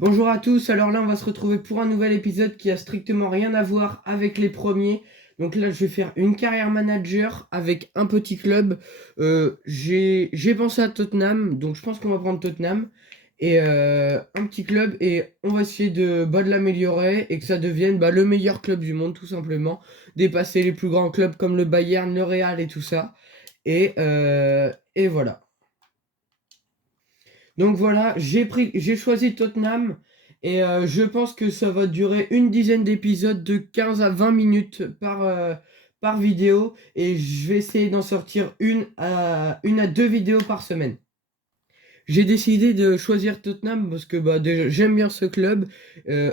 Bonjour à tous, alors là on va se retrouver pour un nouvel épisode qui a strictement rien à voir avec les premiers. Donc là je vais faire une carrière manager avec un petit club. J'ai pensé à Tottenham, donc je pense qu'on va prendre Tottenham. Et un petit club et on va essayer de l'améliorer et que ça devienne le meilleur club du monde tout simplement. Dépasser les plus grands clubs comme le Bayern, le Real et tout ça. Et voilà. Donc voilà, j'ai choisi Tottenham et je pense que ça va durer une dizaine d'épisodes de 15 à 20 minutes par vidéo et je vais essayer d'en sortir une à deux vidéos par semaine. J'ai décidé de choisir Tottenham parce que déjà, j'aime bien ce club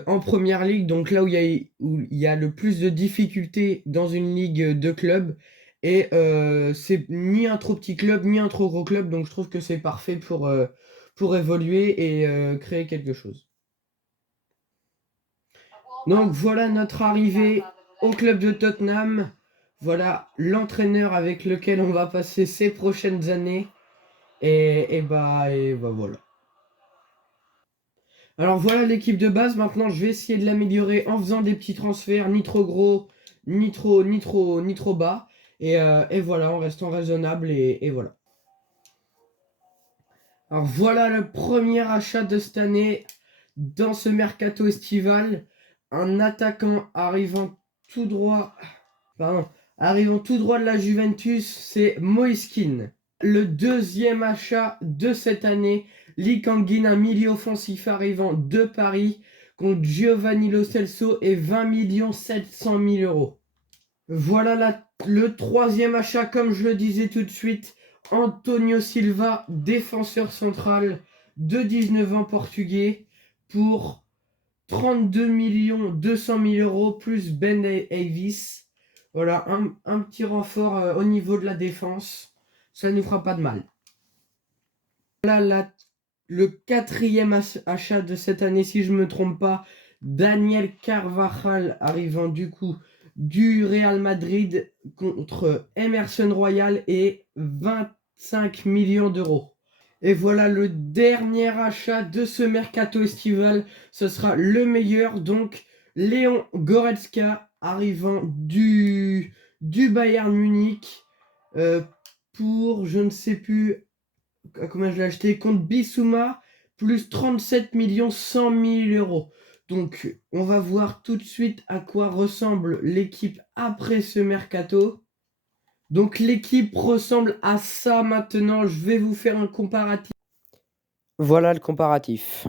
en première ligue, donc là où il y a le plus de difficultés dans une ligue de clubs. Et c'est ni un trop petit club, ni un trop gros club, donc je trouve que c'est parfait pour évoluer et créer quelque chose. Donc voilà notre arrivée au club de Tottenham. Voilà l'entraîneur avec lequel on va passer ces prochaines années. Et bah voilà. Alors voilà l'équipe de base. Maintenant, je vais essayer de l'améliorer en faisant des petits transferts, ni trop gros, ni trop bas. Et voilà, en restant raisonnable et voilà. Alors voilà le premier achat de cette année dans ce mercato estival. Un attaquant tout droit, pardon, arrivant tout droit de la Juventus, c'est Moise Kean. Le deuxième achat de cette année, Lee Kang-in, un milieu offensif arrivant de Paris contre Giovanni Lo Celso et 20 700 000 euros. Voilà le troisième achat, comme je le disais tout de suite, Antonio Silva, défenseur central de 19 ans portugais, pour 32 200 000 euros plus Ben Davis. Voilà, un petit renfort au niveau de la défense. Ça ne nous fera pas de mal. Voilà le quatrième achat de cette année, si je ne me trompe pas. Daniel Carvajal arrivant du coup du Real Madrid contre Emerson Royal et 25 millions d'euros. Et voilà le dernier achat de ce mercato estival. Ce sera le meilleur. Donc, Léon Goretzka arrivant du Bayern Munich euh, pour, je ne sais plus à combien je l'ai acheté, contre Bissouma, plus 37 100 000 euros. Donc, on va voir tout de suite à quoi ressemble l'équipe après ce mercato. Donc, l'équipe ressemble à ça maintenant. Je vais vous faire un comparatif. Voilà le comparatif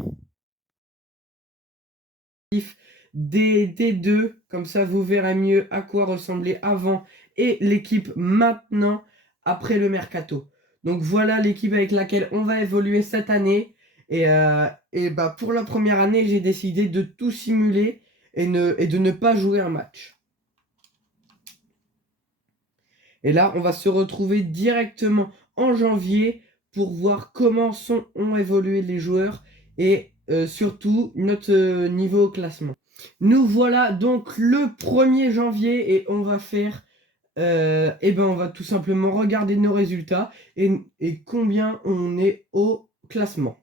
des deux, comme ça vous verrez mieux à quoi ressemblait avant et l'équipe maintenant après le mercato. Donc voilà l'équipe avec laquelle on va évoluer cette année. Et pour la première année, j'ai décidé de tout simuler et de ne pas jouer un match. Et là, on va se retrouver directement en janvier pour voir ont évolué les joueurs et surtout notre niveau au classement. Nous voilà donc le 1er janvier et on va faire, on va tout simplement regarder nos résultats et combien on est au classement.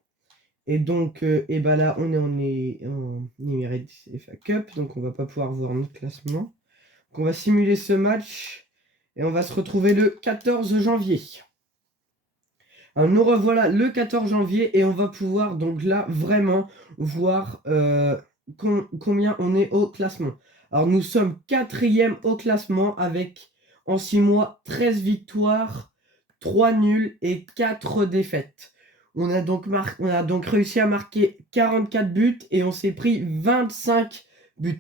Et donc, là, on est en Emirates FA Cup, donc on va pas pouvoir voir notre classement. Donc on va simuler ce match et on va se retrouver le 14 janvier. Alors nous revoilà le 14 janvier et on va pouvoir donc là vraiment voir combien on est au classement. Alors nous sommes quatrième au classement avec en 6 mois 13 victoires, 3 nuls et 4 défaites. On a donc réussi à marquer 44 buts et on s'est pris 25 buts.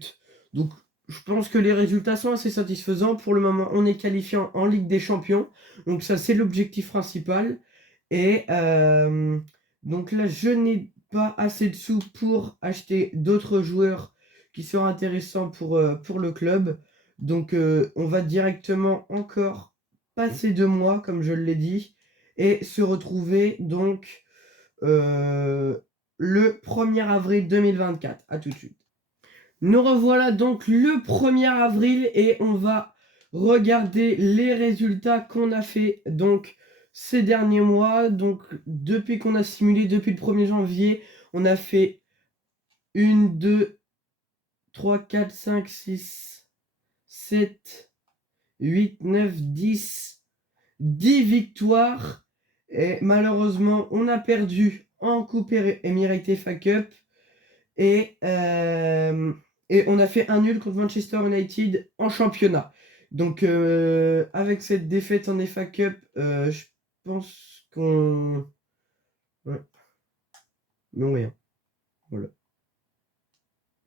Donc je pense que les résultats sont assez satisfaisants. Pour le moment, on est qualifié en Ligue des Champions. Donc ça, c'est l'objectif principal. Et donc là, je n'ai pas assez de sous pour acheter d'autres joueurs qui sont intéressants pour le club. Donc on va directement encore passer 2 mois, comme je l'ai dit, et se retrouver donc le 1er avril 2024. À tout de suite. Nous revoilà donc le 1er avril et on va regarder les résultats qu'on a fait donc ces derniers mois. Donc depuis qu'on a simulé, depuis le 1er janvier, on a fait 1, 2, 3, 4, 5, 6, 7, 8, 9, 10 victoires. Et malheureusement, on a perdu en Coupe Emirates FA Cup. Et on a fait un nul contre Manchester United en championnat. Donc avec cette défaite en FA Cup, je pense qu'on... Ouais. Non, rien. Voilà.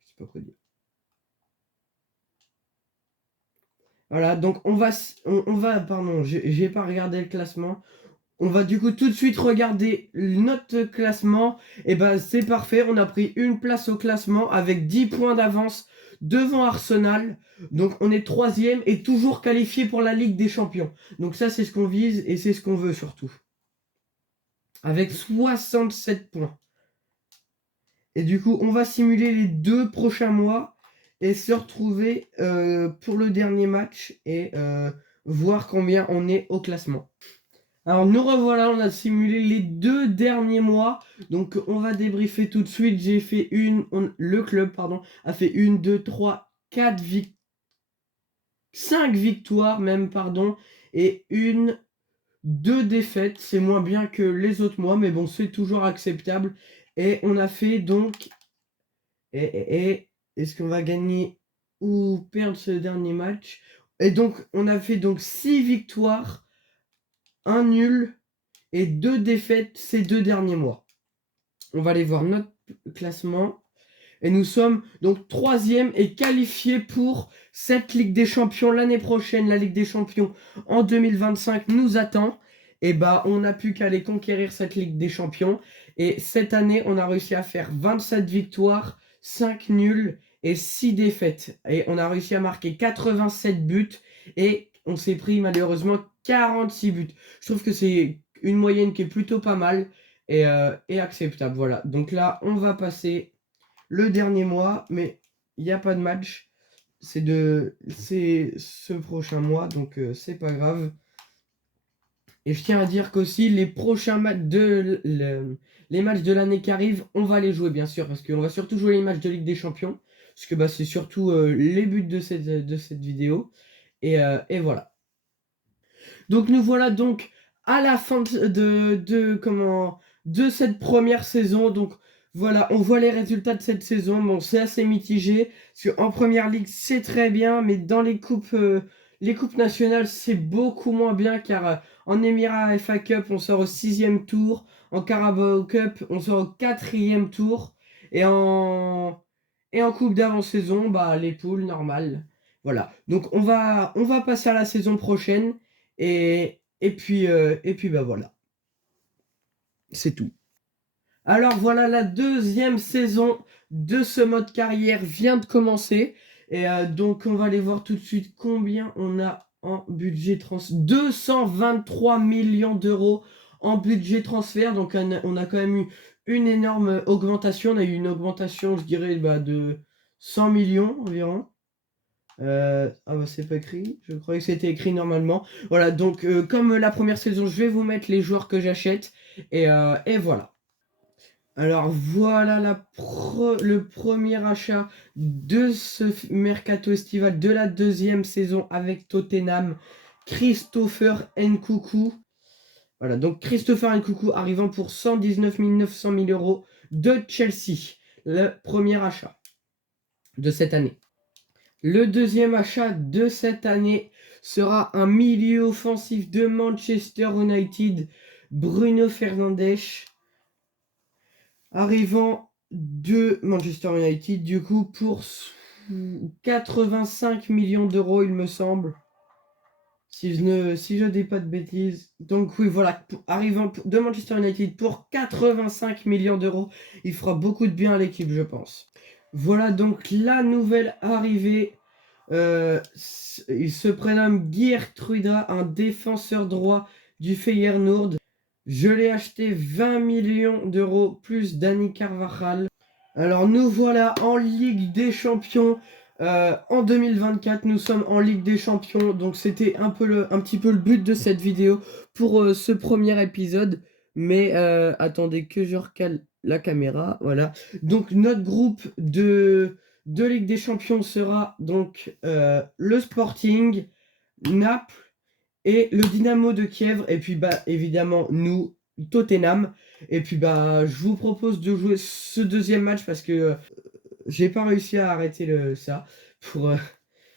Je sais pas quoi dire. Voilà, donc on va pardon, j'ai pas regardé le classement. On va du coup tout de suite regarder notre classement. Et ben c'est parfait, on a pris une place au classement avec 10 points d'avance devant Arsenal. Donc on est 3e et toujours qualifié pour la Ligue des Champions. Donc ça c'est ce qu'on vise et c'est ce qu'on veut surtout. Avec 67 points. Et du coup on va simuler les 2 prochains mois et se retrouver pour le dernier match et voir combien on est au classement. Alors nous revoilà, on a simulé les 2 derniers mois. Donc on va débriefer tout de suite. J'ai fait le club a fait 1, 2, 3, 4 5 victoires même, et 2 défaites. C'est moins bien que les autres mois, mais bon, c'est toujours acceptable. Et on a fait donc... est-ce qu'on va gagner ou perdre ce dernier match? Et donc on a fait donc 6 victoires, 1 nul et 2 défaites ces 2 derniers mois. On va aller voir notre classement. Et nous sommes donc 3e et qualifiés pour cette Ligue des Champions l'année prochaine. La Ligue des Champions en 2025 nous attend. Et bah on n'a plus qu'à aller conquérir cette Ligue des Champions. Et cette année, on a réussi à faire 27 victoires, 5 nuls et 6 défaites. Et on a réussi à marquer 87 buts. Et on s'est pris malheureusement 46 buts. Je trouve que c'est une moyenne qui est plutôt pas mal et acceptable. Voilà. Donc là, on va passer le dernier mois, mais il n'y a pas de match. C'est ce prochain mois, donc c'est pas grave. Et je tiens à dire qu'aussi les prochains matchs les matchs de l'année qui arrivent, on va les jouer bien sûr, parce qu'on va surtout jouer les matchs de Ligue des Champions, parce que bah, c'est surtout les buts de cette vidéo. Et voilà. Donc nous voilà donc à la fin de cette première saison. Donc voilà, on voit les résultats de cette saison. Bon, c'est assez mitigé, parce qu'en première ligue, c'est très bien, mais dans les coupes nationales, c'est beaucoup moins bien, car en Emirates FA Cup, on sort au 6e tour. En Carabao Cup, on sort au 4e tour. Et en coupe d'avant-saison, bah, les poules, normales. Voilà. Donc on va passer à la saison prochaine. Et puis bah voilà. C'est tout. Alors voilà, la 2e saison de ce mode carrière vient de commencer. Et donc on va aller voir tout de suite combien on a en budget transfert. 223 millions d'euros en budget transfert. Donc on a quand même eu une énorme augmentation. On a eu une augmentation, je dirais, de 100 millions environ. Ah bah c'est pas écrit, je croyais que c'était écrit normalement. Voilà, donc comme la première saison, je vais vous mettre les joueurs que j'achète. Et voilà. Alors voilà le premier achat de ce mercato estival de la 2e saison avec Tottenham, Christopher Nkunku. Voilà, donc Christopher Nkunku arrivant pour 119 900 000 euros de Chelsea. Le premier achat de cette année. Le deuxième achat de cette année sera un milieu offensif de Manchester United, Bruno Fernandes, arrivant de Manchester United, du coup, pour 85 millions d'euros, il me semble. Si je dis pas de bêtises. Donc oui, voilà, arrivant de Manchester United pour 85 millions d'euros, il fera beaucoup de bien à l'équipe, je pense. Voilà donc la nouvelle arrivée. Il se prénomme Geert Truida, un défenseur droit du Feyenoord. Je l'ai acheté 20 millions d'euros plus Dani Carvajal. Alors nous voilà en Ligue des Champions. En 2024, nous sommes en Ligue des Champions. Donc c'était un petit peu le but de cette vidéo pour ce premier épisode. Mais attendez que je recale la caméra, voilà. Donc notre groupe de Ligue des Champions sera donc le Sporting, Naples et le Dynamo de Kiev. Et puis bah évidemment nous, Tottenham. Et puis bah je vous propose de jouer ce deuxième match parce que j'ai pas réussi à arrêter ça pour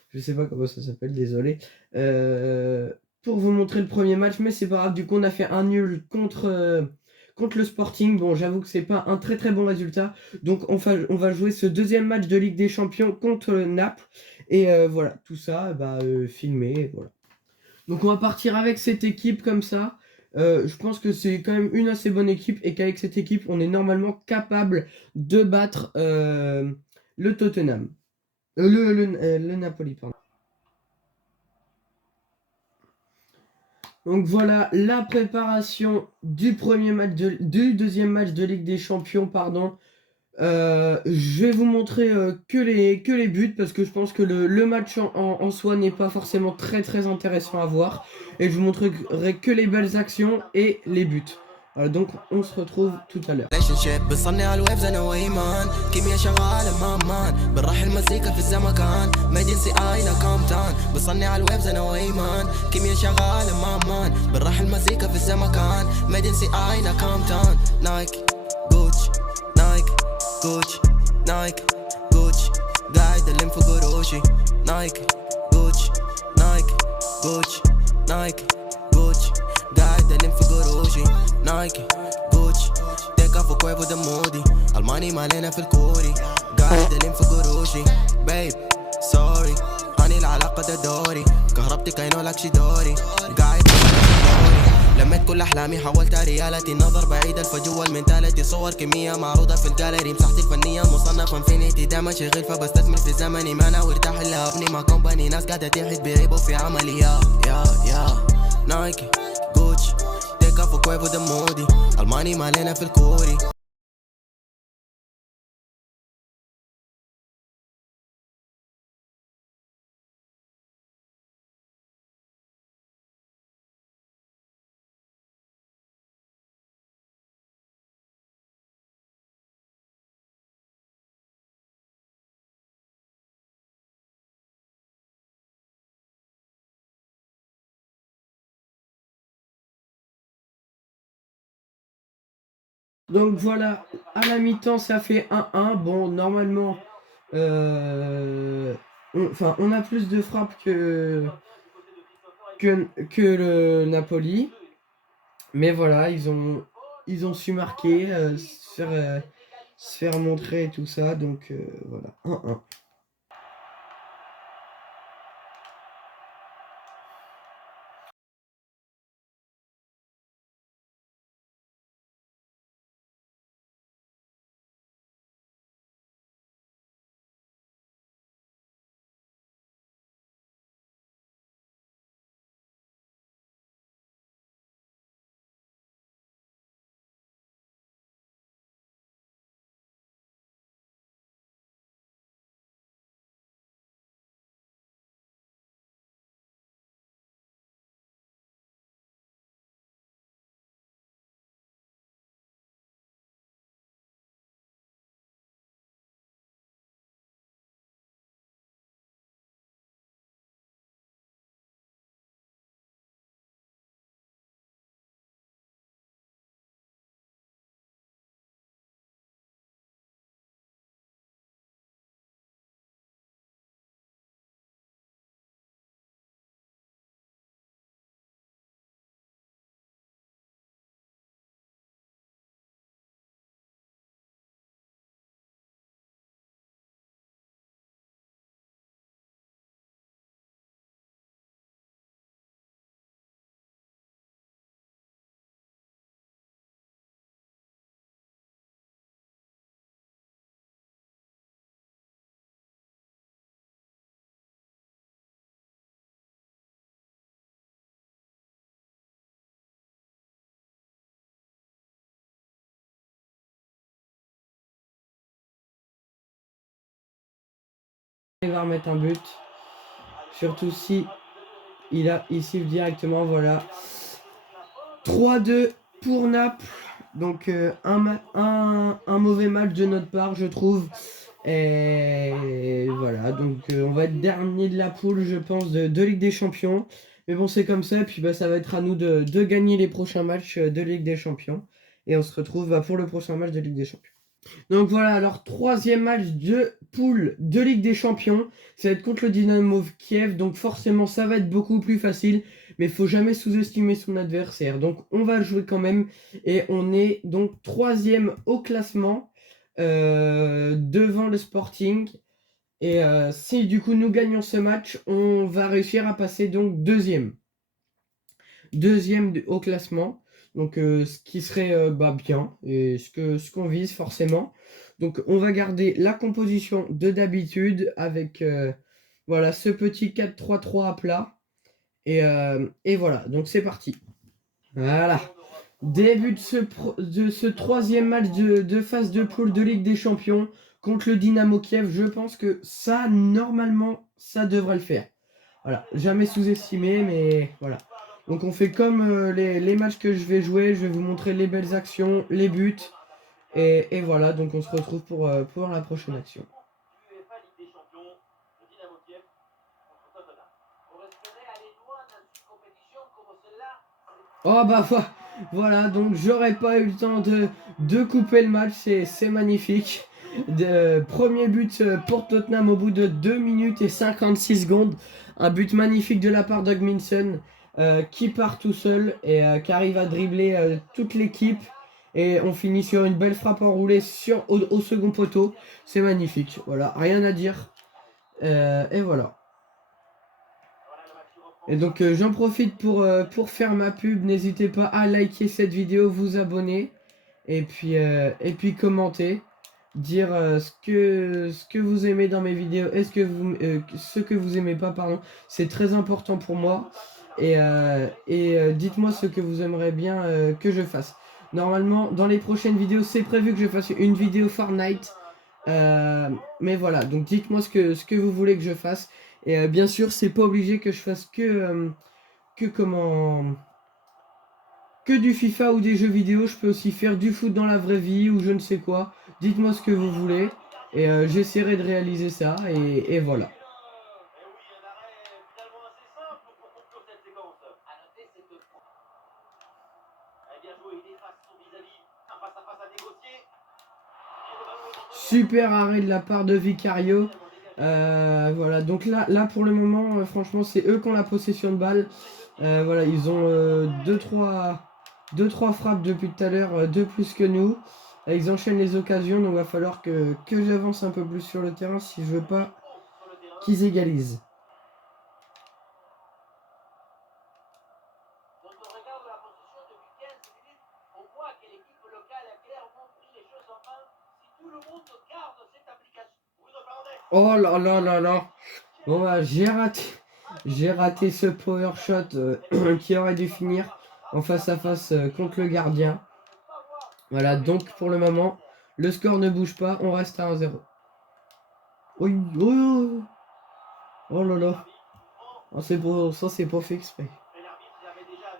je sais pas comment ça s'appelle, désolé. Euh, pour vous montrer le premier match, mais c'est pas grave. Du coup, on a fait un nul contre le Sporting. Bon, j'avoue que c'est pas un très très bon résultat. Donc, on va jouer ce deuxième match de Ligue des Champions contre Naples. Et voilà, tout ça, bah, filmé. Voilà. Donc, on va partir avec cette équipe comme ça. Je pense que c'est quand même une assez bonne équipe et qu'avec cette équipe, on est normalement capable de battre le Tottenham. Le Napoli, pardon. Donc voilà la préparation du deuxième match de Ligue des Champions, pardon. Je vais vous montrer que les buts parce que je pense que le match en soi n'est pas forcément très très intéressant à voir. Et je vous montrerai que les belles actions et les buts. Donc on se retrouve tout à l'heure. بصنع الويفز انا ويمان كيميا شغاله مامان بنرح المزيكا في الزمكان ميدنسي اينا كام تاون بصنع الويفز انا ويمان كيميا شغاله مامان بنرح المزيكا في الزمكان ميدنسي اينا كام تاون نايك جوتش نايك جوتش نايك جوتش قاعد الم في قروشي نايك جوتش نايك جوتش نايك جوتش قاعد الم في قروشي نايك جوتش في كويفو ده مودي الماني مالينا في الكوري قاعد الم في قروشي بيب سوري اني العلاقة ده دوري كهربتي كاينو لكشي دوري قاعد دوري لميت كل احلامي حولتها ريالتي النظر بعيد الفجوة المنتاليتي صور كمية معروضة في الجاليري مساحتي الفنية مصنفة انفينيتي دايما شغيل فبستثمر في زمني ما انا وارتاح الا ابني ما كومباني ناس قاعدة تحيد بيعيبوا في عملي يا نايكي جوتشي تيكا في كويفو ده مودي الماني مالينا في الكوري. Donc voilà, à la mi-temps, ça fait 1-1. Bon, normalement, on a plus de frappes que le Napoli. Mais voilà, ils ont su marquer, se faire montrer et tout ça. Donc voilà, 1-1. Il va remettre un but. Surtout si il siffle directement, voilà. 3-2 pour Naples. Donc un mauvais match de notre part, je trouve. Et voilà, donc on va être dernier de la poule, je pense, de Ligue des Champions. Mais bon, c'est comme ça, et puis bah, ça va être à nous de gagner les prochains matchs de Ligue des Champions. Et on se retrouve pour le prochain match de Ligue des Champions. Donc voilà, alors troisième match de poule de Ligue des Champions. Ça va être contre le Dynamo Kiev, donc forcément ça va être beaucoup plus facile. Mais il faut jamais sous-estimer son adversaire. Donc on va le jouer quand même. Et on est donc troisième au classement devant le Sporting. Et si du coup nous gagnons ce match, on va réussir à passer donc deuxième. Deuxième au classement. Donc ce qui serait bien. Et ce qu'on vise forcément. Donc on va garder la composition de d'habitude avec voilà, ce petit 4-3-3 à plat. Et voilà, donc c'est parti. Voilà. Début de ce troisième match de phase de poule de Ligue des Champions contre le Dynamo Kiev. Je pense que ça, normalement, ça devrait le faire. Voilà, jamais sous-estimé, mais voilà. Donc on fait comme les matchs que je vais jouer. Je vais vous montrer les belles actions, les buts. Et voilà, donc on se retrouve pour la prochaine action. Oh bah voilà, donc j'aurais pas eu le temps de couper le match, c'est magnifique. Premier but pour Tottenham au bout de 2 minutes et 56 secondes. Un but magnifique de la part d'Hugminson qui part tout seul et qui arrive à dribbler toute l'équipe. Et on finit sur une belle frappe enroulée au second poteau. C'est magnifique, voilà, rien à dire. Et voilà. Et donc j'en profite pour faire ma pub. N'hésitez pas à liker cette vidéo, vous abonner et puis commenter, dire ce que vous aimez dans mes vidéos et ce que vous aimez pas, pardon. C'est très important pour moi. Et dites-moi ce que vous aimeriez bien que je fasse. Normalement, dans les prochaines vidéos, c'est prévu que je fasse une vidéo Fortnite. Mais voilà, donc dites-moi ce que vous voulez que je fasse. Et bien sûr, c'est pas obligé que je fasse que du FIFA ou des jeux vidéo. Je peux aussi faire du foot dans la vraie vie ou je ne sais quoi. Dites-moi ce que vous voulez. Et j'essaierai de réaliser ça. Et voilà. Super arrêt de la part de Vicario. Voilà, donc là pour le moment, franchement, c'est eux qui ont la possession de balle. Voilà, ils ont 2-3 frappes depuis tout à l'heure, 2 plus que nous. Ils enchaînent les occasions, donc il va falloir que j'avance un peu plus sur le terrain si je veux pas qu'ils égalisent. Oh là là là là. Bon bah j'ai raté ce power shot qui aurait dû finir en face à face contre le gardien. Voilà, donc pour le moment, le score ne bouge pas, on reste à 1-0. Oh, oh, oh là là. Oh, c'est beau, ça c'est pas fait exprès.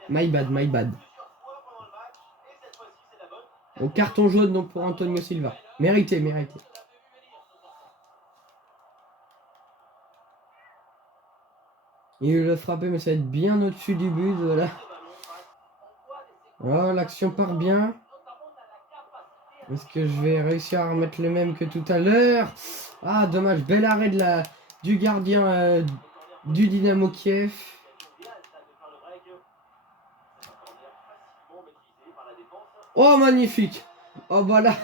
My bad, my bad. Bon, carton jaune donc pour Antonio Silva. Mérité, mérité. Il l'a frappé, mais ça va être bien au-dessus du but. Voilà. Oh, l'action part bien. Est-ce que je vais réussir à remettre le même que tout à l'heure? Ah, dommage. Bel arrêt du gardien du Dynamo Kiev. Oh, magnifique. Oh, voilà.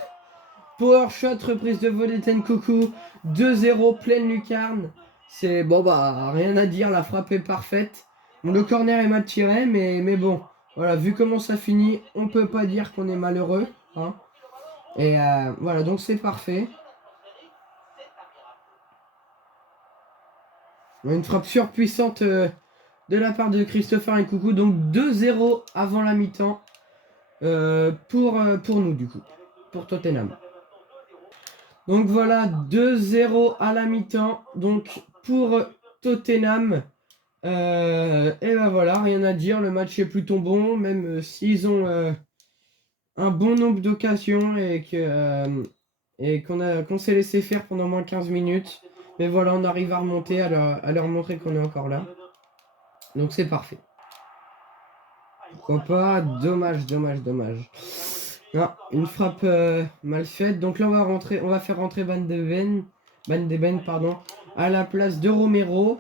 Power shot, reprise de Voleten Coucou. 2-0, pleine lucarne. C'est bon, bah, rien à dire. La frappe est parfaite. Bon, le corner est mal tiré, mais bon. Voilà, vu comment ça finit, on peut pas dire qu'on est malheureux. Hein. Et voilà, donc c'est parfait. Une frappe surpuissante de la part de Christopher Nkunku. Donc 2-0 avant la mi-temps pour nous, du coup. Pour Tottenham. Donc voilà, 2-0 à la mi-temps. Donc pour Tottenham. Et ben voilà, rien à dire. Le match est plutôt bon. Même s'ils ont un bon nombre d'occasions et qu'on s'est laissé faire pendant moins 15 minutes. Mais voilà, on arrive à remonter, à leur montrer qu'on est encore là. Donc c'est parfait. Pourquoi pas? Dommage, dommage, dommage. Non, une frappe mal faite. Donc là, on va faire rentrer Van de Ven, pardon, à la place de Romero.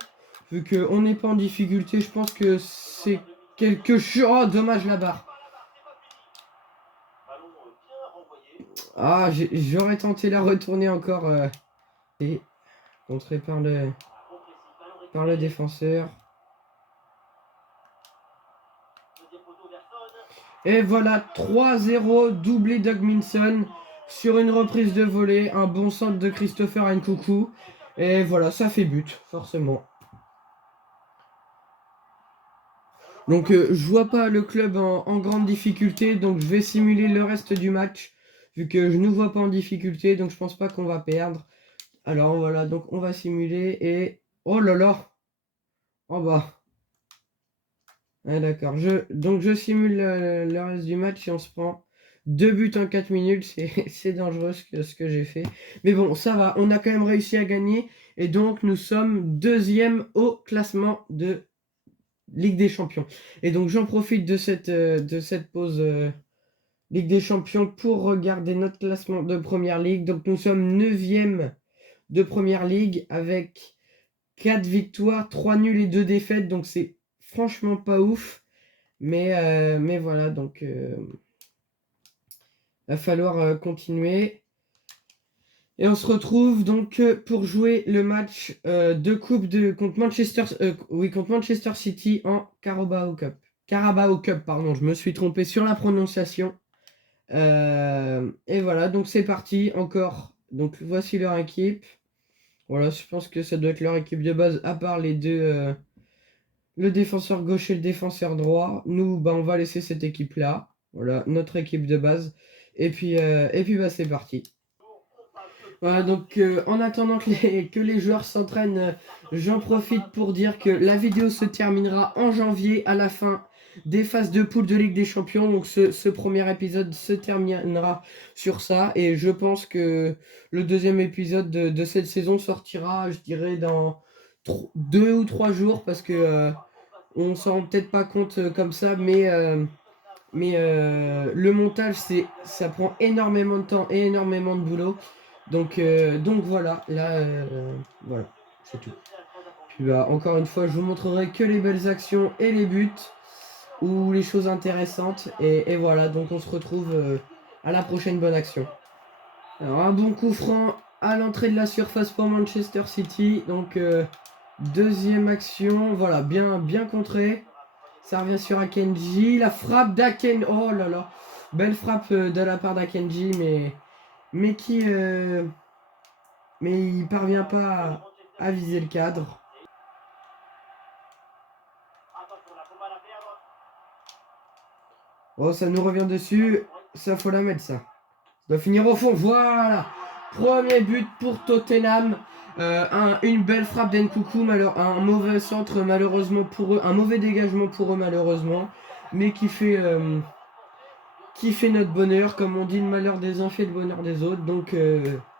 Vu qu'on n'est pas en difficulté, je pense que c'est quelque chose. Oh, dommage la barre. Ah, j'aurais tenté la retourner encore. Et contré par le défenseur. Et voilà, 3-0, doublé d'Hugminson sur une reprise de volée. Un bon centre de Christopher Nkunku. Et voilà, ça fait but, forcément. Donc je vois pas le club en grande difficulté, donc je vais simuler le reste du match, vu que je ne vois pas en difficulté, donc je pense pas qu'on va perdre. Alors voilà, donc on va simuler et... Oh là là! En bas. Ah, d'accord, donc je simule le reste du match et on se prend 2 buts en 4 minutes, c'est dangereux ce que j'ai fait. Mais bon, ça va, on a quand même réussi à gagner, et donc nous sommes deuxième au classement de Ligue des Champions. Et donc j'en profite de cette pause Ligue des Champions pour regarder notre classement de Première Ligue. Donc nous sommes 9e de Première Ligue avec 4 victoires, 3 nuls et 2 défaites. Donc c'est franchement pas ouf. Mais voilà, donc va falloir continuer. Et on se retrouve donc pour jouer le match de coupe contre Manchester City en Carabao Cup. Carabao Cup, pardon, je me suis trompé sur la prononciation. Et voilà, donc c'est parti encore. Donc voici leur équipe. Voilà, je pense que ça doit être leur équipe de base, à part les deux, le défenseur gauche et le défenseur droit. Nous, bah, on va laisser cette équipe-là. Voilà, notre équipe de base. Et puis bah, c'est parti. Voilà, donc en attendant que les joueurs s'entraînent, j'en profite pour dire que la vidéo se terminera en janvier à la fin des phases de poule de Ligue des Champions. Donc ce premier épisode se terminera sur ça. Et je pense que le deuxième épisode de cette saison sortira, je dirais, dans 2 ou 3 jours. Parce que on s'en rend peut-être pas compte comme ça. Mais le montage, ça prend énormément de temps et énormément de boulot. Donc voilà, là, voilà, c'est tout. Puis bah, encore une fois, je vous montrerai que les belles actions et les buts, ou les choses intéressantes. Et voilà, donc on se retrouve à la prochaine bonne action. Alors un bon coup franc à l'entrée de la surface pour Manchester City. Donc deuxième action, voilà, bien contré. Ça revient sur Akenji, la frappe d'Aken, oh là là, belle frappe de la part d'Akenji, mais il parvient pas à viser le cadre. Oh, ça nous revient dessus, ça faut la mettre ça. Ça doit finir au fond, voilà. Premier but pour Tottenham. Une belle frappe d'Nkunku, un mauvais centre malheureusement pour eux, un mauvais dégagement pour eux malheureusement, mais qui fait notre bonheur, comme on dit, le malheur des uns fait le bonheur des autres. Donc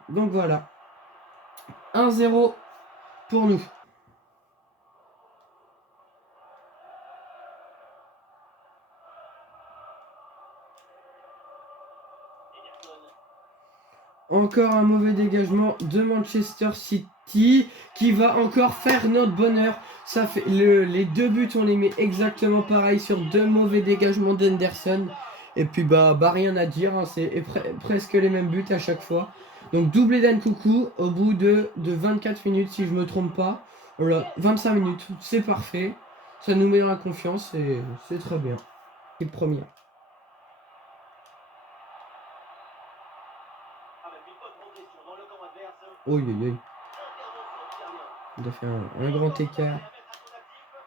voilà. 1-0 pour nous. Encore un mauvais dégagement de Manchester City qui va encore faire notre bonheur. Ça fait les 2 buts, on les met exactement pareil sur 2 mauvais dégagements d'Henderson. Et puis bah rien à dire, hein, c'est presque les mêmes buts à chaque fois. Donc doublé d'Nkunku au bout de 24 minutes si je me trompe pas. Voilà, 25 minutes, c'est parfait. Ça nous met dans la confiance et c'est très bien. Et première. Oui. On a fait un grand écart.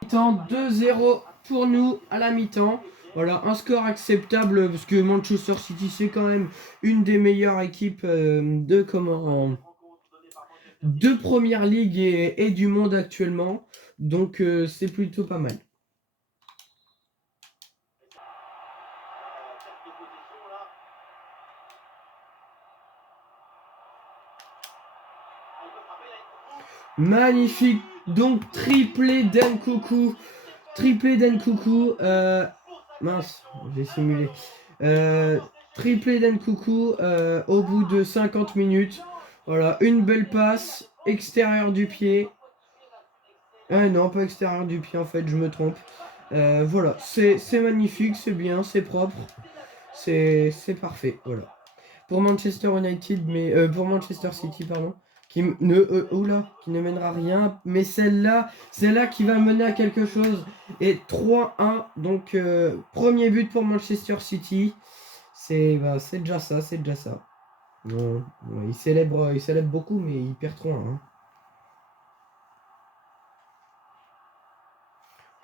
2-0 pour nous à la mi-temps. Voilà, un score acceptable parce que Manchester City, c'est quand même une des meilleures équipes de Première Ligue et du monde actuellement. Donc c'est plutôt pas mal. Magnifique. Donc triplé d'Nkoukou. Triplé d'Nkoukou. Mince, j'ai simulé. Triplé d'Nkoukou au bout de 50 minutes. Voilà, une belle passe. Extérieur du pied. Ah non, pas extérieur du pied en fait, je me trompe. Voilà, c'est magnifique, c'est bien, c'est propre. C'est parfait, voilà. Pour Manchester United, mais pour Manchester City, pardon, qui ne mènera rien, mais celle-là qui va mener à quelque chose. Et 3-1, donc premier but pour Manchester City. C'est déjà ça, c'est déjà ça. Bon, ouais, il célèbre beaucoup, mais il perd 3-1. Hein.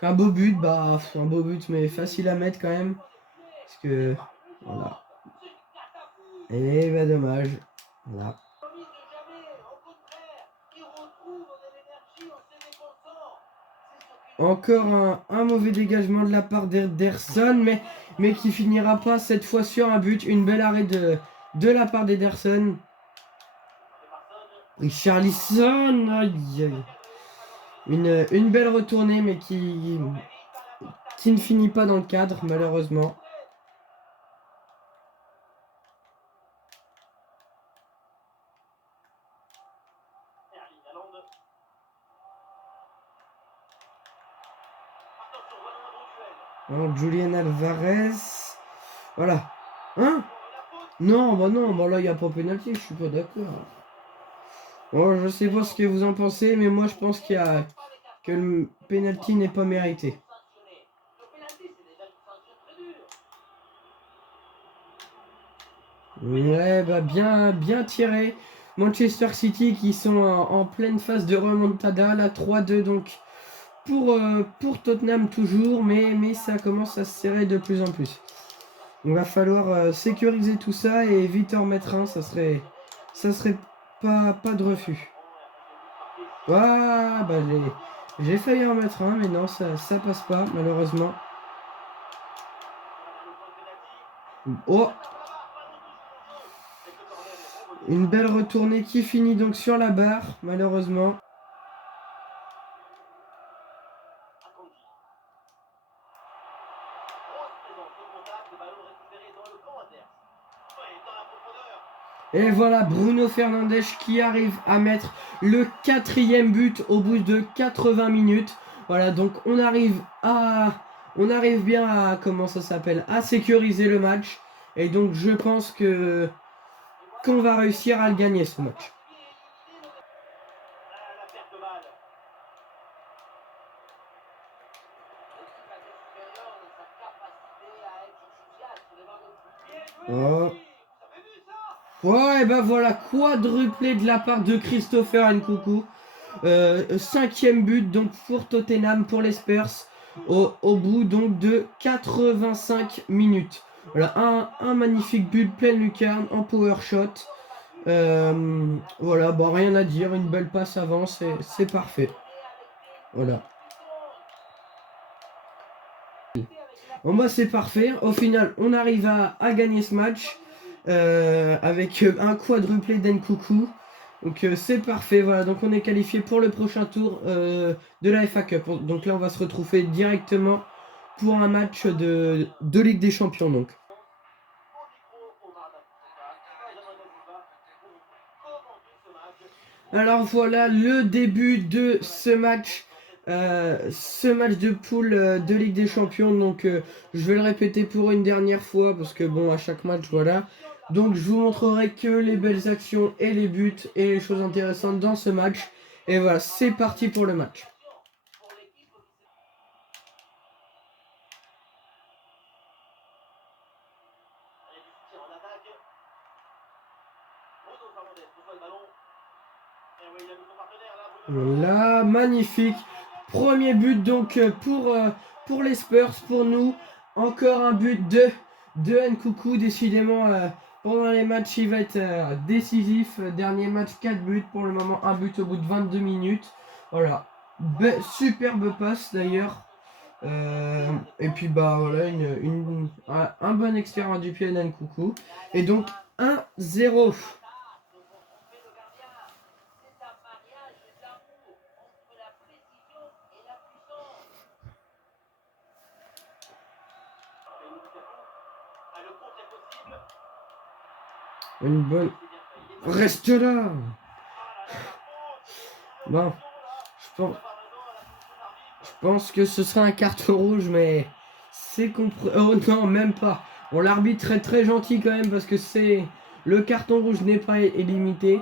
Un beau but, un beau but, mais facile à mettre quand même. Parce que, voilà. Et dommage. Voilà. Encore un mauvais dégagement de la part d'Ederson, mais qui finira pas cette fois sur un but. Une belle arrêt de la part d'Ederson. Richarlison, aïe, aïe. Une belle retournée, mais qui ne finit pas dans le cadre, malheureusement. Alors, Julian Alvarez. Voilà. Hein? Non, non, là, il n'y a pas pénalty, je suis pas d'accord. Bon, je sais pas ce que vous en pensez, mais moi, je pense que le pénalty n'est pas mérité. Ouais, bien tiré. Manchester City qui sont en pleine phase de remontada, là 3-2 donc pour Tottenham toujours, mais ça commence à se serrer de plus en plus. Il va falloir sécuriser tout ça et vite en mettre un, ça serait pas de refus. Ah, j'ai failli en mettre un, mais non, ça passe pas, malheureusement. Oh! Une belle retournée qui finit donc sur la barre, malheureusement. Et voilà Bruno Fernandes qui arrive à mettre le 4e but au bout de 80 minutes. Voilà, donc on arrive bien à, comment ça s'appelle, à sécuriser le match. Et donc je pense qu'on va réussir à le gagner ce match. Oh. Ouais, et voilà, quadruplé de la part de Christopher Nkunku. 5e but donc pour Tottenham, pour les Spurs, au bout donc de 85 minutes. Voilà, un magnifique but pleine lucarne en power shot. Voilà, rien à dire, une belle passe avant, c'est parfait. Voilà. Bon c'est parfait. Au final, on arrive à gagner ce match avec un quadruplé d'Nkunku. Donc c'est parfait, voilà, donc on est qualifié pour le prochain tour de la FA Cup. Donc là on va se retrouver directement pour un match de Ligue des Champions donc. Alors voilà le début de ce match de poule de Ligue des Champions. Donc je vais le répéter pour une dernière fois parce que bon à chaque match voilà. Donc je vous montrerai que les belles actions et les buts et les choses intéressantes dans ce match. Et voilà, c'est parti pour le match. Là, magnifique. Premier but donc pour les Spurs, pour nous. Encore un but de Nkunku. Décidément, pendant les matchs, il va être décisif. Dernier match, 4 buts. Pour le moment, un but au bout de 22 minutes. Voilà. Superbe passe d'ailleurs. Et puis voilà, un bon extérieur du pied d'Nkunku. Et donc 1-0. Une bonne... Reste là. Bon, je pense que ce sera un carton rouge, mais c'est compris. Oh non, même pas. Bon, l'arbitre est très gentil quand même parce que c'est... Le carton rouge n'est pas illimité.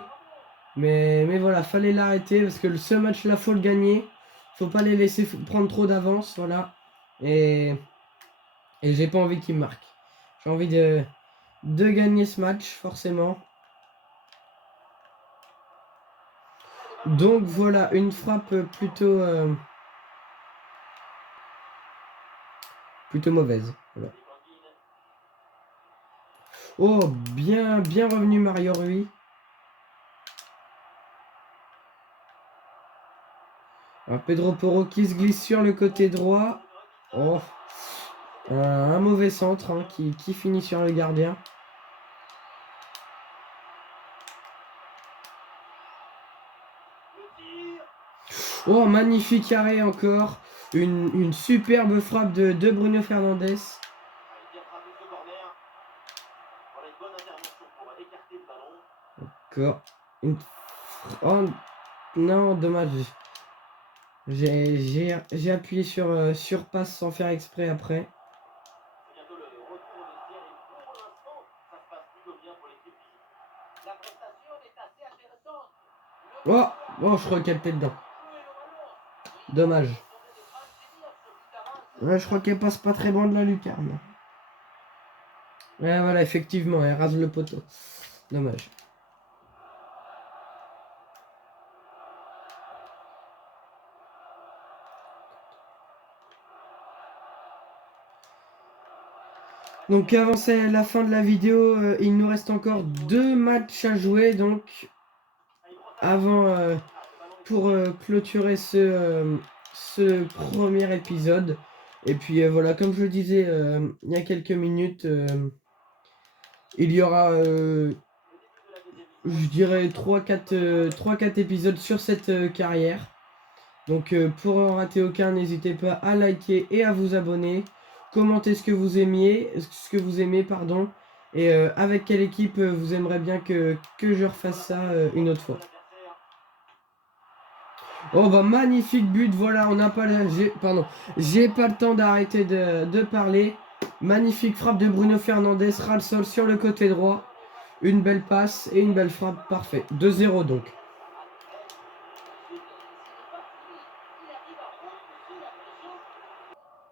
Mais voilà, fallait l'arrêter parce que ce match-là, faut le gagner. Faut pas les laisser prendre trop d'avance, voilà. Et j'ai pas envie qu'ils marquent. J'ai envie de gagner ce match, forcément. Donc voilà, une frappe plutôt mauvaise. Voilà. Oh, bien revenu Mario Rui. Alors Pedro Porro qui se glisse sur le côté droit. Oh, un mauvais centre hein, qui finit sur le gardien. Oh, magnifique arrêt encore. Une superbe frappe de Bruno Fernandes. Encore. Oh non, dommage. J'ai appuyé sur passe sans faire exprès après. Oh, je crois qu'elle était dedans. Dommage. Ouais, je crois qu'elle passe pas très loin de la lucarne. Ouais, voilà, effectivement, elle rase le poteau. Dommage. Donc avant la fin de la vidéo, il nous reste encore 2 matchs à jouer. Donc avant, pour clôturer ce premier épisode. Et puis voilà, comme je le disais il y a quelques minutes, il y aura, je dirais, 3-4 épisodes sur cette carrière. Donc pour en rater aucun, n'hésitez pas à liker et à vous abonner. Commentez ce que vous aimez, pardon. Et avec quelle équipe vous aimeriez bien que je refasse ça une autre fois. Oh bah magnifique but, voilà, on n'a pas j'ai pas le temps d'arrêter de parler. Magnifique frappe de Bruno Fernandes, ras le sol sur le côté droit. Une belle passe et une belle frappe, parfait. 2-0 donc.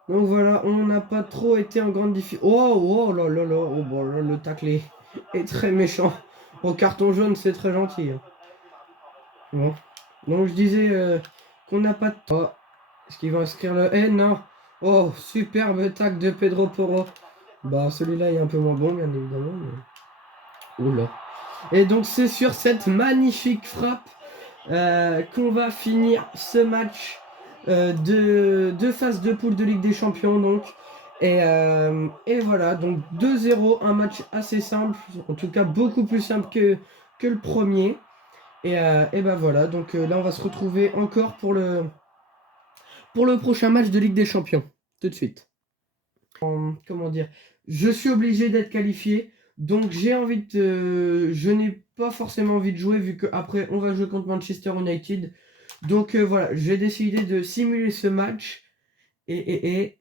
Donc voilà, on n'a pas trop été en grande difficulté. Oh là là là, oh bon, là, le tacle est très méchant. Au carton jaune, c'est très gentil. Hein. Bon. Donc je disais qu'on n'a pas de temps. Oh, est-ce qu'ils vont inscrire le... Eh non. Oh, superbe tacle de Pedro Porro. Bah celui-là est un peu moins bon, bien évidemment. Mais... Oula. Et donc c'est sur cette magnifique frappe qu'on va finir ce match de phase de poule de Ligue des Champions. Donc. Et voilà, donc 2-0, un match assez simple, en tout cas beaucoup plus simple que le premier. Et ben voilà, donc là on va se retrouver encore pour le prochain match de Ligue des Champions, tout de suite. Comment dire, je suis obligé d'être qualifié, donc j'ai envie de... je n'ai pas forcément envie de jouer vu qu'après on va jouer contre Manchester United. Donc voilà, j'ai décidé de simuler ce match et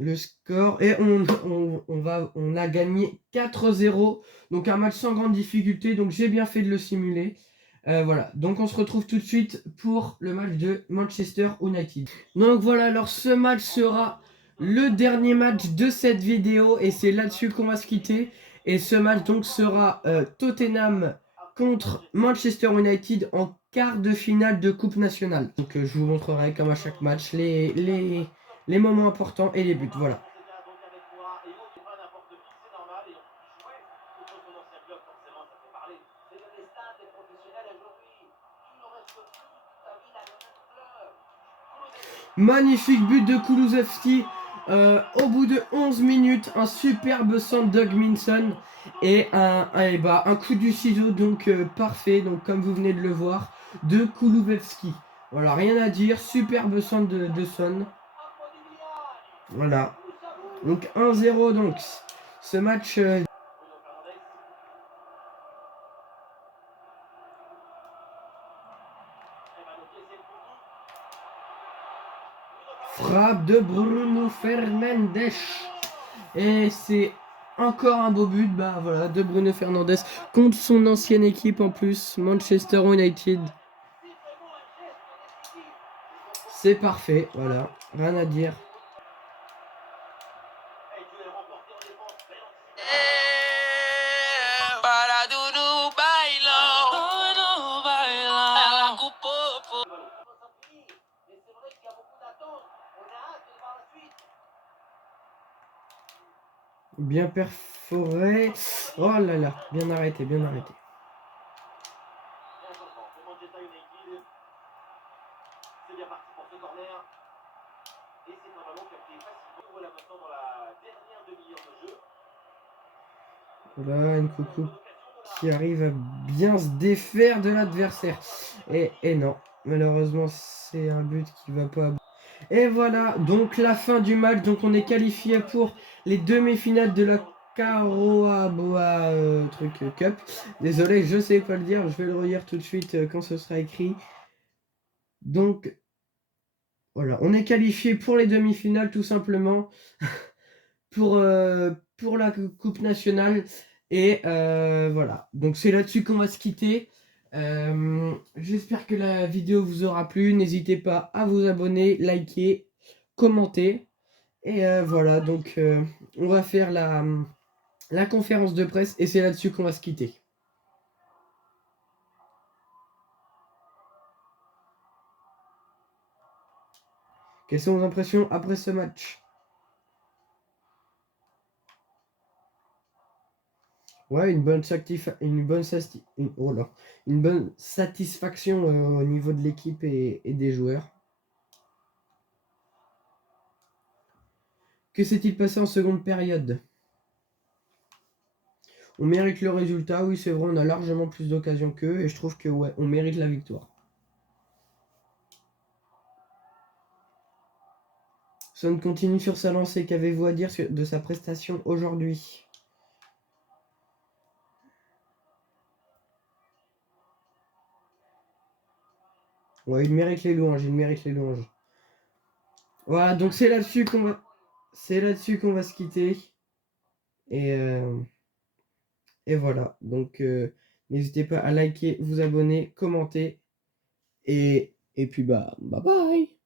le score, et on a gagné 4-0, donc un match sans grande difficulté, donc j'ai bien fait de le simuler. Voilà, donc on se retrouve tout de suite pour le match de Manchester United. Donc voilà, alors ce match sera le dernier match de cette vidéo et c'est là-dessus qu'on va se quitter. Et ce match donc sera Tottenham contre Manchester United en quart de finale de Coupe nationale. Donc je vous montrerai comme à chaque match les moments importants et les buts, voilà. Magnifique but de Kulusevski au bout de 11 minutes, un superbe centre de Minson et un coup du ciseau, donc parfait, donc comme vous venez de le voir, de Kulusevski. Voilà, rien à dire, superbe centre de Son. Voilà. Donc 1-0 donc. Ce match Frappe de Bruno Fernandes. Et c'est encore un beau but, bah voilà, de Bruno Fernandes contre son ancienne équipe en plus, Manchester United. C'est parfait, voilà, rien à dire. Bien perforé. Oh là là, bien arrêté, bien arrêté. Voilà, Nkunku qui arrive à bien se défaire de l'adversaire. Et non, malheureusement, c'est un but qui va pas. Et voilà, donc la fin du match. Donc on est qualifié pour les demi-finales de la Caroaboa Cup. Désolé, je sais pas le dire. Je vais le relire tout de suite quand ce sera écrit. Donc voilà, on est qualifié pour les demi-finales tout simplement pour la Coupe nationale. Et voilà, donc c'est là-dessus qu'on va se quitter. J'espère que la vidéo vous aura plu. N'hésitez pas à vous abonner, liker, commenter. Et voilà, donc on va faire la conférence de presse et c'est là-dessus qu'on va se quitter. Quelles sont vos impressions après ce match? Ouais, une bonne satisfaction au niveau de l'équipe et des joueurs. Que s'est-il passé en seconde période? On mérite le résultat, oui c'est vrai, on a largement plus d'occasions qu'eux et je trouve que ouais, on mérite la victoire. Son continue sur sa lancée, qu'avez-vous à dire de sa prestation aujourd'hui? Ouais, il mérite les louanges, il mérite les louanges. Voilà, donc c'est là-dessus qu'on va se quitter. Et voilà, donc n'hésitez pas à liker, vous abonner, commenter. Et puis bah, bye bye.